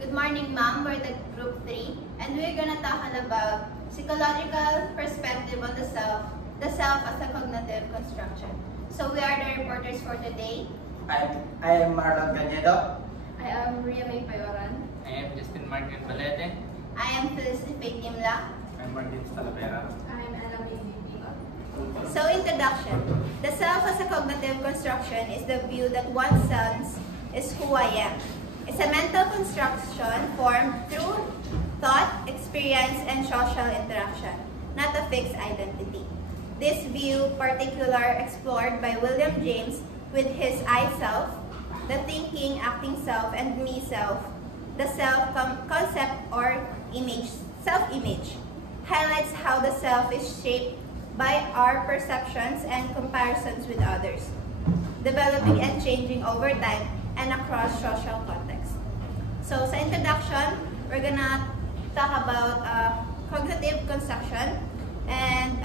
Good morning, ma'am. We're the group 3, and we're gonna talk about psychological perspective on the self as a cognitive construction. So we are the reporters for today. I am Marlon Canedo. I am Ria May Payoran. I am Justin Martin Balete. I am Felicity Kimla. I am Martin Talavera. I am Ella May Viva. So introduction. The self as a cognitive construction is the view that oneself is who I am. It's a mental construction formed through thought, experience, and social interaction, not a fixed identity. This view particular explored by William James with his I self, the thinking, acting self, and me self, the self concept or image, self-image, highlights how the self is shaped by our perceptions and comparisons with others, developing and changing over time and across social contexts. So sa introduction, we're gonna talk about cognitive construction and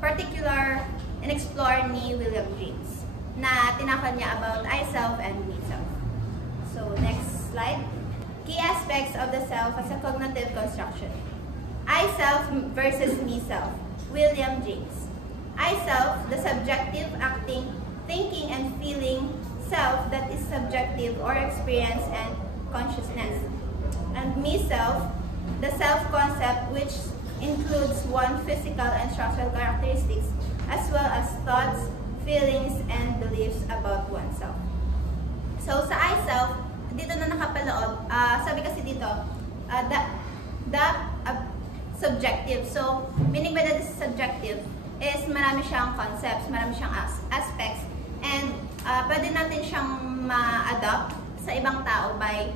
particular and explore ni William James na tinakal niya about I self and me self. So next slide. Key aspects of the self as a cognitive construction. I self versus me self. William James. I self, the subjective acting, thinking, and feeling self that is subjective or experience and consciousness. And me self, the self-concept which includes one physical and social characteristics as well as thoughts, feelings, and beliefs about oneself. So sa I self, dito na nakapaloob, sabi kasi dito, subjective. So, meaning by that is subjective is marami siyang concepts, marami siyang aspects, and pwede natin siyang ma-adopt sa ibang tao by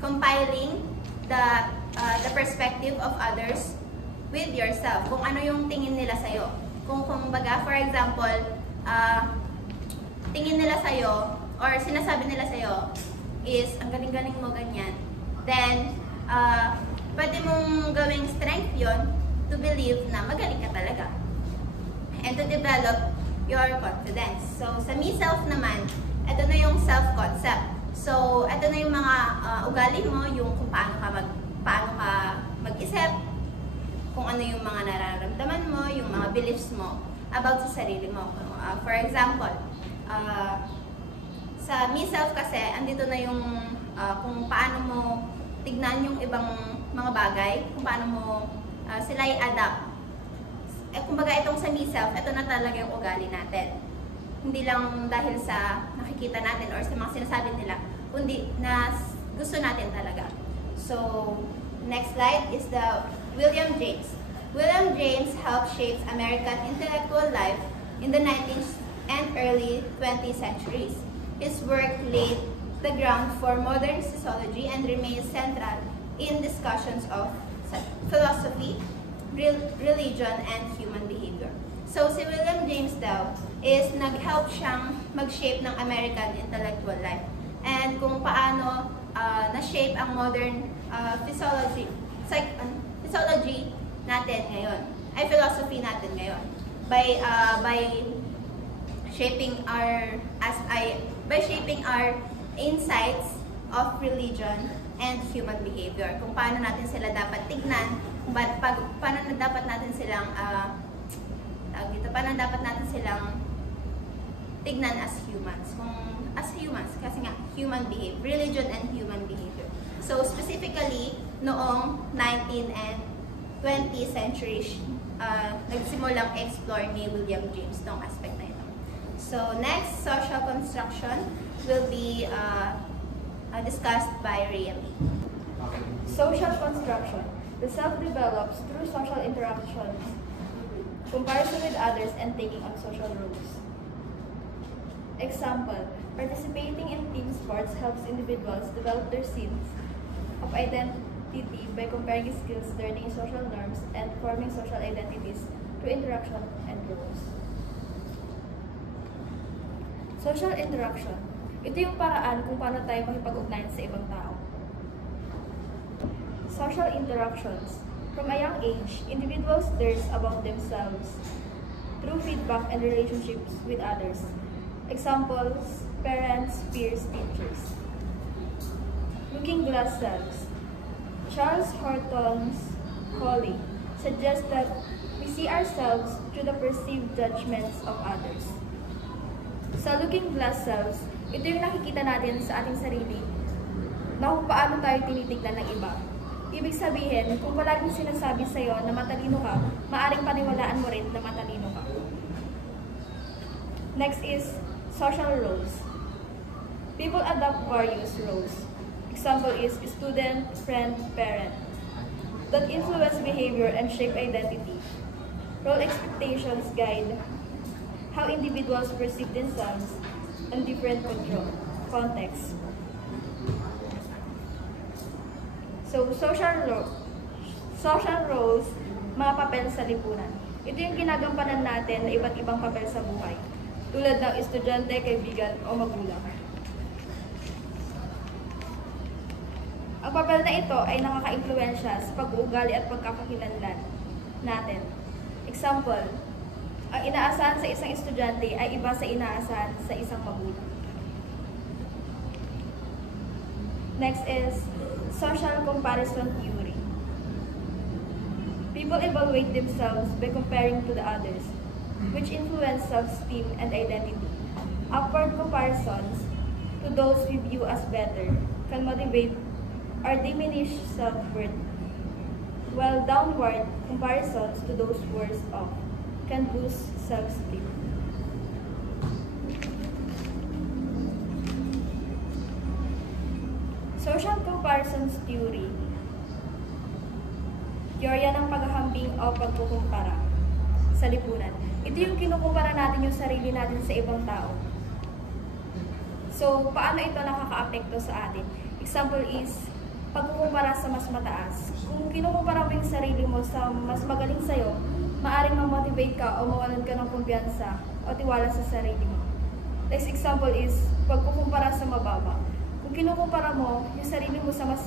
compiling the perspective of others with yourself. Kung ano yung tingin nila sa'yo. Kung baga, for example, tingin nila sa'yo or sinasabi nila sa'yo is, ang galing-galing mo, ganyan. Then, pwede mong gawing strength yon to believe na magaling ka talaga. And to develop your confidence. So, sa me-self naman, ito na yung self-concept. So, ito na yung mga ugali mo, yung kung paano ka mag-isip, kung ano yung mga nararamdaman mo, yung mga beliefs mo about sa sarili mo. For example, sa me-self kasi, andito na yung kung paano mo tignan yung ibang mga bagay, kung paano mo sila i-adapt. Kumbaga itong sa me-self, ito na talaga yung ugali natin. Hindi lang dahil sa nakikita natin or sa mga sinasabi nila, kundi na gusto natin talaga. So, next slide is the William James. William James helped shape American intellectual life in the 19th and early 20th centuries. His work laid the ground for modern sociology and remains central in discussions of philosophy, religion, and human behavior. So, si William James daw is nag-help siyang mag-shape ng American intellectual life. And kung paano na-shape ang modern physiology natin ngayon, ay philosophy natin ngayon. By shaping our insights of religion and human behavior. Kung paano natin sila dapat tignan, paano dapat natin silang paano dapat natin silang tignan as humans. Kasi nga human behavior, religion and human behavior. So specifically noong 19th and 20th century, nagsimulang explore ni William James tong aspect na ito. So next, social construction will be discussed by Ria. Social construction. The self develops through social interactions, comparison with others, and taking on social roles. Example, participating in team sports helps individuals develop their sense of identity by comparing skills, learning social norms, and forming social identities through interaction and roles. Social interaction. Ito yung paraan kung paano tayo makipag-ugnayan sa ibang tao. Social interactions. From a young age, individuals learn about themselves through feedback and relationships with others. Examples, parents, peers, teachers. Looking glass selves. Charles Horton's Coley suggests that we see ourselves through the perceived judgments of others. Sa looking glass selves, ito yung nakikita natin sa ating sarili na kung paano tayo tinitignan ng iba. Ibig sabihin, kung palaging sinasabi sa'yo na matalino ka, maaring paniwalaan mo rin na matalino ka. Next is social roles. People adopt various roles. Example is student, friend, parent, that influence behavior and shape identity. Role expectations guide how individuals perceive themselves in different contexts. So, social roles, mga papel sa lipunan. Ito yung ginagampanan natin na iba't ibang papel sa buhay, tulad ng estudyante, kaibigan, o magulang. Ang papel na ito ay nakaka-impluwensya sa pag-uugali at pagkakakilanlan natin. Example, ang inaasahan sa isang estudyante ay iba sa inaasahan sa isang magulang. Next is social comparison theory. People evaluate themselves by comparing to the others, which influence self-esteem and identity. Upward comparisons to those we view as better can motivate or diminish self-worth, while downward comparisons to those worse off can boost self-esteem. Social comparisons theory. Teorya ng paghahambing o pagkukumpara sa lipunan. Ito yung kinukumpara natin yung sarili natin sa ibang tao. So, paano ito nakaka-apekto sa atin? Example is, pagkukumpara sa mas mataas. Kung kinukumpara mo yung sarili mo sa mas magaling sa'yo, maaring ma-motivate ka o mawalan ka ng kumpiyansa o tiwala sa sarili mo. Next example is, pagkukumpara sa mababa. Kung kinukumpara mo yung sarili mo sa mas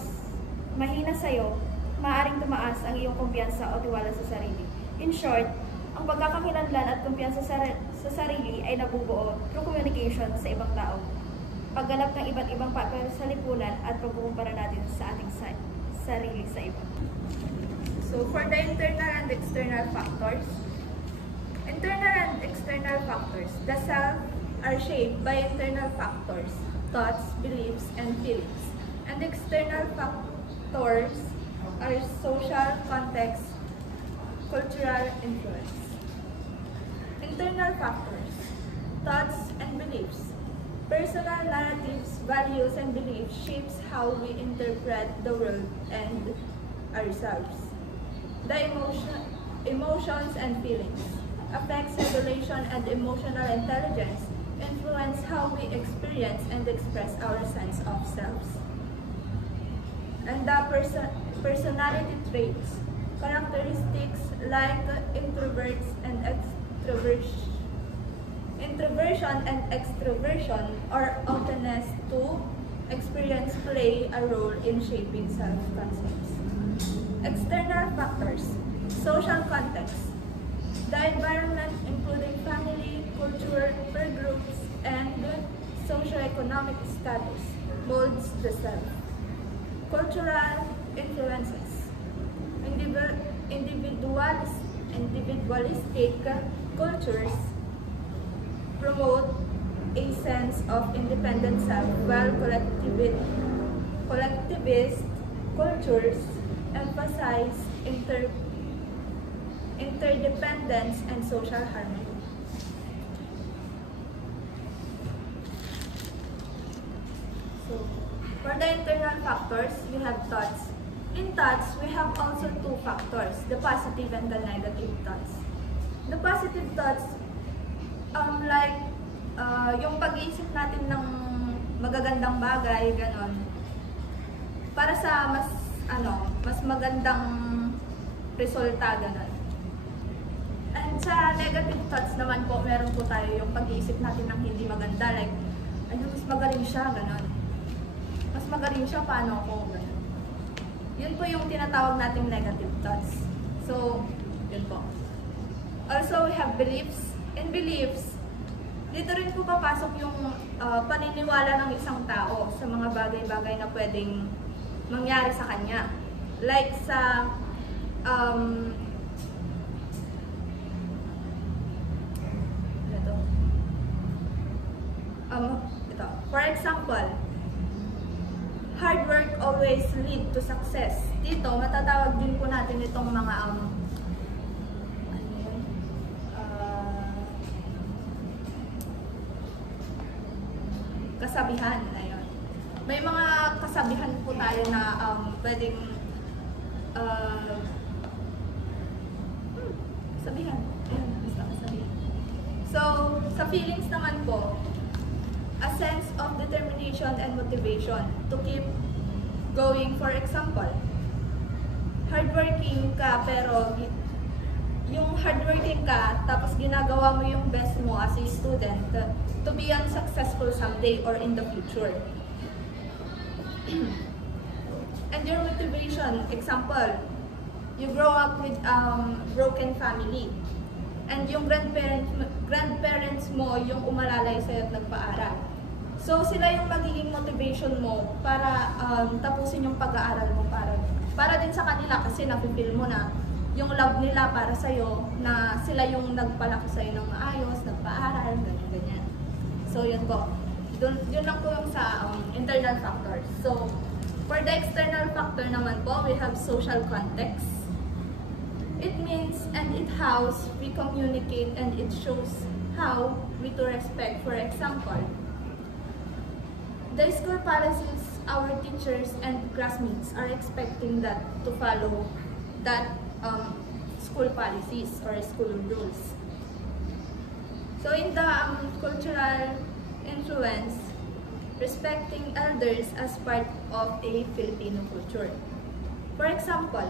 mahina sa'yo, maaring tumaas ang iyong kumpiyansa o tiwala sa sarili. In short, ang pagkakakilanlan at kumpiyansa sa sarili ay nabubuo through communication sa ibang tao, pagganap ng iba't ibang papel sa lipunan at pagkukumpara natin sa ating sarili sa iba. So, for the internal and external factors, the self are shaped by internal factors, thoughts, beliefs, and feelings. And the external factors are social context, cultural influence. Internal factors, thoughts and beliefs. Personal narratives, values, and beliefs shapes how we interpret the world and ourselves. The emotions and feelings, affects regulation and emotional intelligence, influence how we experience and express our sense of selves. And the personality traits, characteristics like introversion and extroversion or openness to experience play a role in shaping self-concepts. External factors, social context, the environment including family, culture, peer groups, and socioeconomic status molds the self. Cultural influences, individualistic cultures promote a sense of independent self, while collectivist cultures emphasize interdependence and social harmony. So, for the internal factors, we have thoughts. In thoughts, we have also two factors, the positive and the negative thoughts. The positive thoughts, yung pag-iisip natin ng magagandang bagay, ganon, para sa mas magandang resulta, ganon. And sa negative thoughts naman po, meron po tayo yung pag-iisip natin ng hindi maganda, like, mas magaling siya, ganon. Mas magaling siya, paano ako, ganon. Yun po yung tinatawag nating negative thoughts. So, yun po. Also, we have beliefs. In beliefs, Dito rin po papasok yung paniniwala ng isang tao sa mga bagay-bagay na pwedeng mangyari sa kanya. Like sa ito. For example, hard work always lead to success. Dito, matatawag din po natin itong mga kasabihan. Ayun. May mga kasabihan po tayo na pwedeng kasabihan. Ayun, basta kasabihan. So, sa feelings naman po, a sense of determination and motivation to keep going. For example, hardworking ka pero yung hardworking ka tapos ginagawa mo yung best mo as a student to be unsuccessful someday or in the future. And your motivation, example, you grow up with broken family and yung grandparents mo yung umalalay sa'yo at nagpaaral. So, sila yung magiging motivation mo para tapusin yung pag-aaral mo para din sa kanila kasi napipil mo na yung love nila para sa'yo na sila yung nagpalaki sa'yo ng maayos, nagpaaral, ganyan. So, yun po. Yun lang po yung sa internal factors. So, for the external factor naman po, we have social context. It means and it hows we communicate and it shows how we to respect. For example, the school policies, our teachers and classmates are expecting that to follow that school policies or school rules. So in the cultural influence, respecting elders as part of a Filipino culture. For example,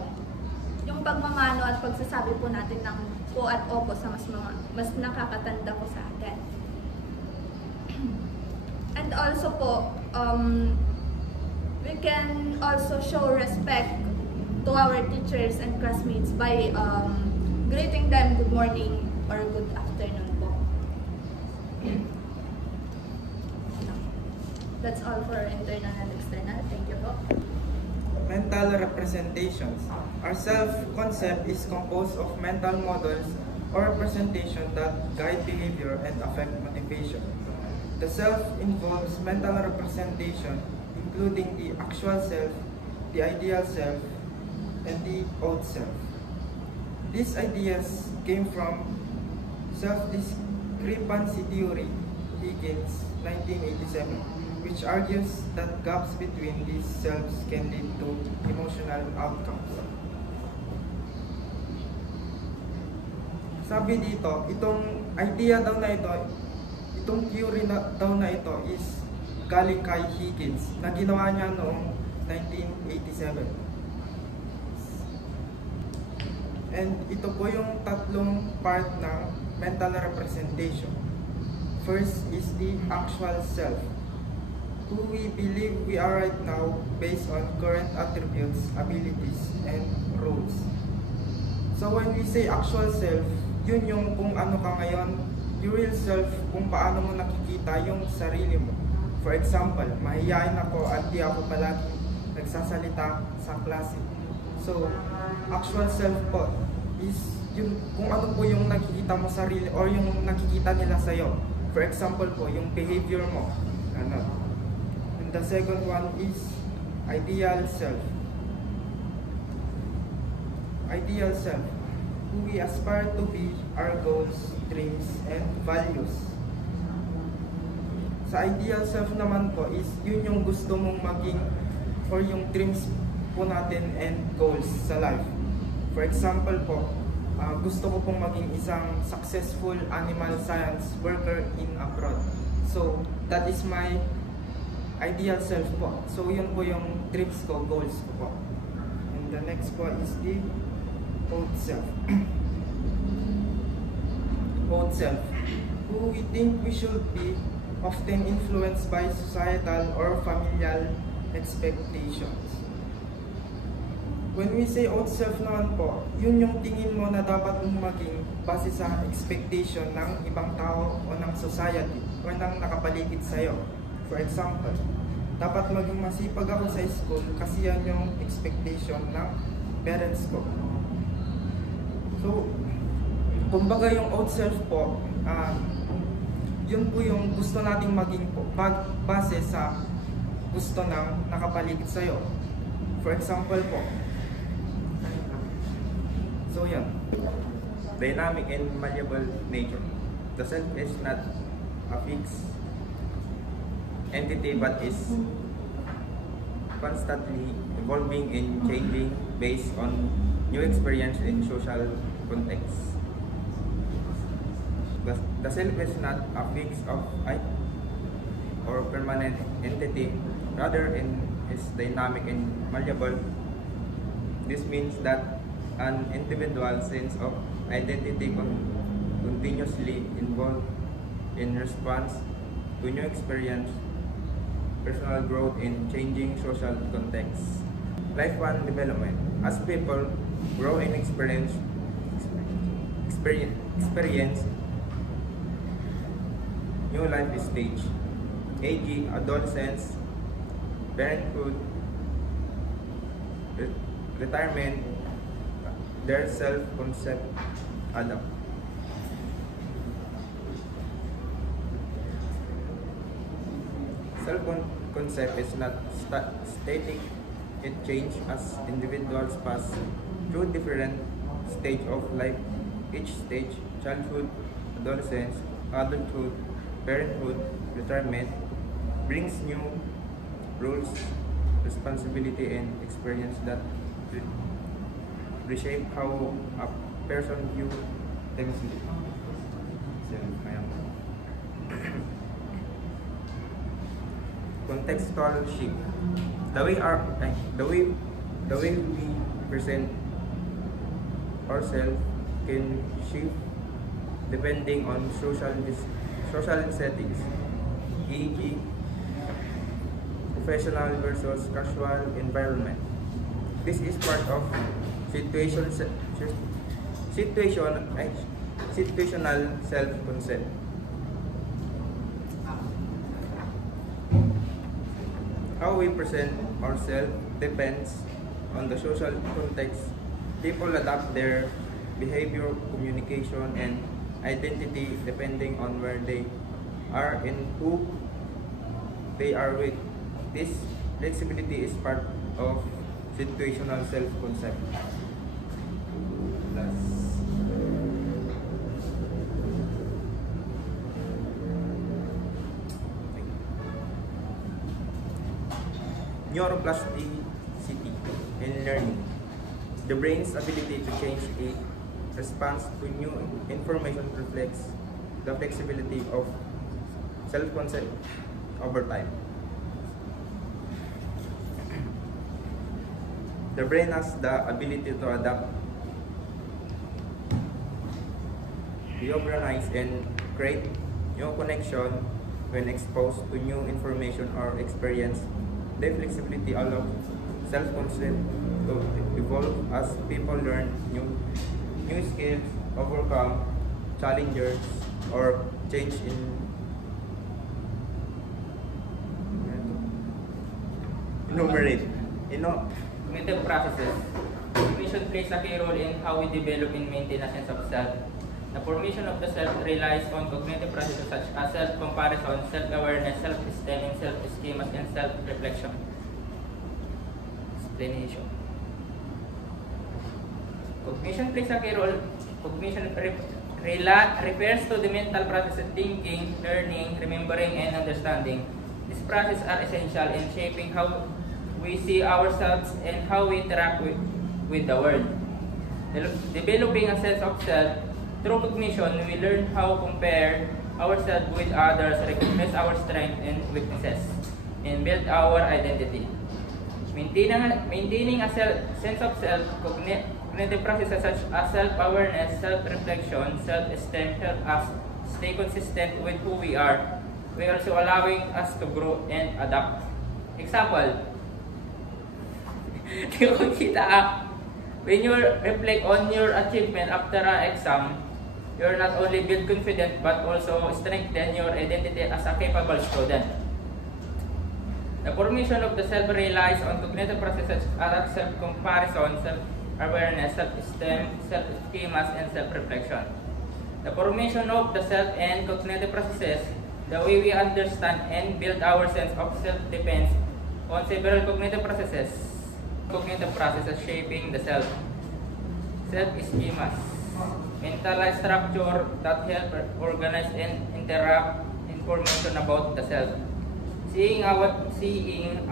yung pagmamano at pagsasabi po natin ng po at opo sa mas nakakatanda po sa atin. And also po, we can also show respect to our teachers and classmates by greeting them good morning or good afternoon po. That's all for internal and external. Thank you po. Mental representations. Our self-concept is composed of mental models or representation that guide behavior and affect motivation. The self involves mental representation, including the actual self, the ideal self, and the old self. These ideas came from self-discrepancy theory, Higgins, 1987, which argues that gaps between these selves can lead to emotional outcomes. Sabi dito, itong idea daw na ito, itong theory daw na ito is galing kay Higgins na ginawa niya noong 1987. And ito po yung tatlong part ng mental representation. First is the actual self, who we believe we are right now based on current attributes, abilities, and roles. So when we say actual self, yun yung kung ano ka ngayon, your real self, kung paano mo nakikita yung sarili mo. For example, mahihain ako at di ako palagi nagsasalita sa klase. So, actual self po is yung kung ano po yung nakikita mo sarili or yung nakikita nila sa'yo. For example po, yung behavior mo. Ano? And the second one is ideal self. Ideal self, who we aspire to be, our goals, dreams, and values. Sa ideal self naman po is yun yung gusto mong maging or yung dreams po natin and goals sa life. For example po, gusto ko pong maging isang successful animal science worker in abroad. So, that is my ideal self po. So, yun po yung dreams ko, goals ko po. And the next po is the old self. Old self, who we think we should be, often influenced by societal or familial expectations. When we say old self naman po, yun yung tingin mo na dapat mong maging base sa expectation ng ibang tao o ng society o ng nakapaligid sa'yo. For example, dapat maging masipag ako sa school kasi yan yung expectation ng parents ko. So, kumbaga yung old self po, yun po yung gusto nating maging po, base sa gusto ng nakapaligid sa'yo. For example po, so yan. Dynamic and malleable nature. The self is not a fixed entity but is constantly evolving and changing based on new experience in social context. The self is not a fixed or permanent entity, rather is dynamic and malleable. This means that an individual sense of identity continuously evolves in response to new experience, personal growth, in changing social contexts. Lifelong development. As people grow and experience new life stage, aging, adolescence, parenthood, retirement, their self-concept adapt. Self-concept is not static, it changes as individuals pass through different stages of life. Each stage, childhood, adolescence, adulthood, parenthood, retirement, brings new roles, responsibility, and experience that reshape how a person views themselves. Contextual shift. The way we present ourselves can shift depending on social settings, e.g., professional versus casual environment. This is part of situational self-concept. How we present ourselves depends on the social context. People adapt their behavior, communication, and identity depending on where they are and who they are with. This flexibility is part of situational self-concept. Neuroplasticity in learning. The brain's ability to change a response to new information reflects the flexibility of self-concept over time. The brain has the ability to adapt, reorganize, and create new connection when exposed to new information or experience. The flexibility allows self-concept to evolve as people learn new skills, overcome challenges, or change in Cognitive processes. Cognition plays a key role in how we develop and maintain a sense of self. The formation of the self relies on cognitive processes such as self-comparison, self-awareness, self-esteem, and self-esteem, and self-reflection. Explanation. Cognition plays a key role. Cognition refers to the mental process of thinking, learning, remembering, and understanding. These processes are essential in shaping how we see ourselves and how we interact with the world. Developing a sense of self. Through cognition, we learn how to compare ourselves with others, recognize our strengths and weaknesses, and build our identity. Maintaining a sense of self, cognitive processes such as self-awareness, self-reflection, self-esteem help us stay consistent with who we are, while also allowing us to grow and adapt. Example, Di ko kita when you reflect on your achievement after an exam, you're not only build confident but also strengthen your identity as a capable student. The formation of the self relies on cognitive processes are self-comparison, self-awareness, self-esteem, self-schemas, and self-reflection. The formation of the self and cognitive processes, the way we understand and build our sense of self depends on several cognitive processes. Cognitive processes shaping the self. Self-schemas, mental structure that help organize and interrupt information about the self. Seeing our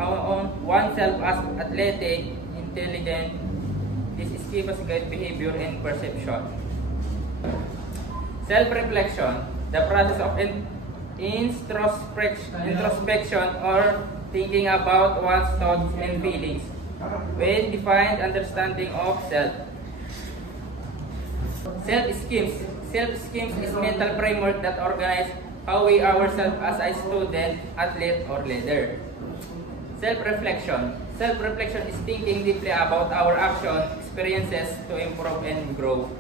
own oneself as athletic, intelligent, these schemas guide behavior and perception. Self-reflection, the process of introspection or thinking about one's thoughts and feelings. When defined understanding of self. Self-schemes is mental framework that organize how we ourselves as a student, athlete, or leader. Self-reflection. Self-reflection is thinking deeply about our action, experiences to improve and grow.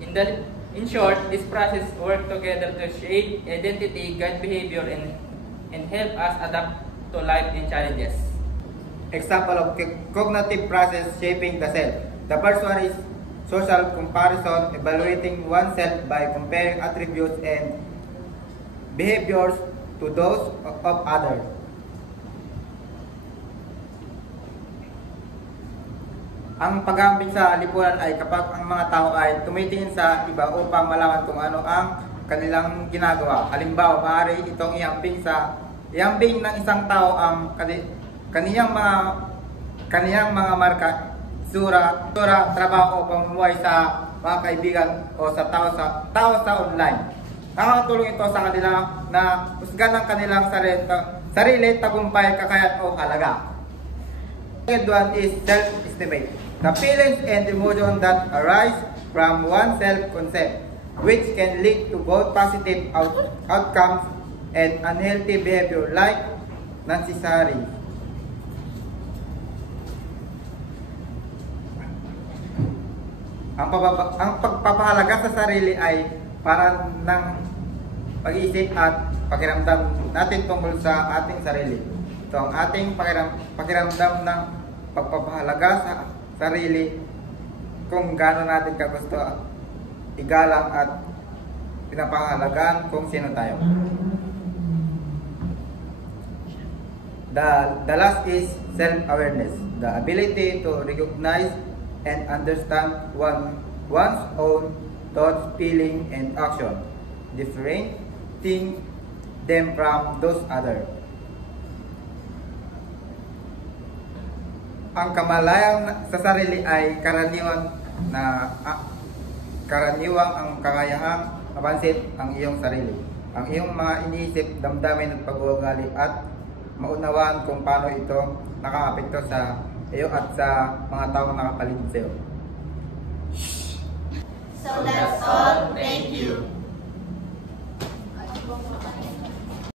In short, this process work together to shape identity, guide behavior, and help us adapt to life and challenges. Example of cognitive process shaping the self. The first one is social comparison, evaluating oneself by comparing attributes and behaviors to those of others. Ang pag-aambing sa lipunan ay kapag ang mga tao ay tumitingin sa iba upang malaman kung ano ang kanilang ginagawa. Halimbawa, maaari itong iambing ng isang tao ang kaniyang mga marka, sura, trabaho o pamumuhay sa mga kaibigan o sa tao sa online. Nakakatulong ito sa kanila na husgan ng kanilang sarili, tagumpay, kakayahan o halaga. Second one is self-estimate. The feelings and emotions that arise from one's self-concept, which can lead to both positive outcomes and unhealthy behavior like necessary. Ang pagpapahalaga sa sarili ay para ng pag-iisip at pakiramdam natin tungkol sa ating sarili. Ito ang ating pakiramdam ng pagpapahalaga sa sarili, kung gaano natin kagusto at igalang at pinapahalagaan kung sino tayo. The last is self-awareness, the ability to recognize and understand one's own thoughts, feelings, and action, differentiating them from those others. Ang kamalayan sa sarili ay karaniwang ang kakayahang mapansin ang iyong sarili, ang iyong mga iniisip, damdamin at pag-uugali at maunawaan kung paano ito nakakapekto sa iyo at sa mga taong nakapaligid sa iyo. So that's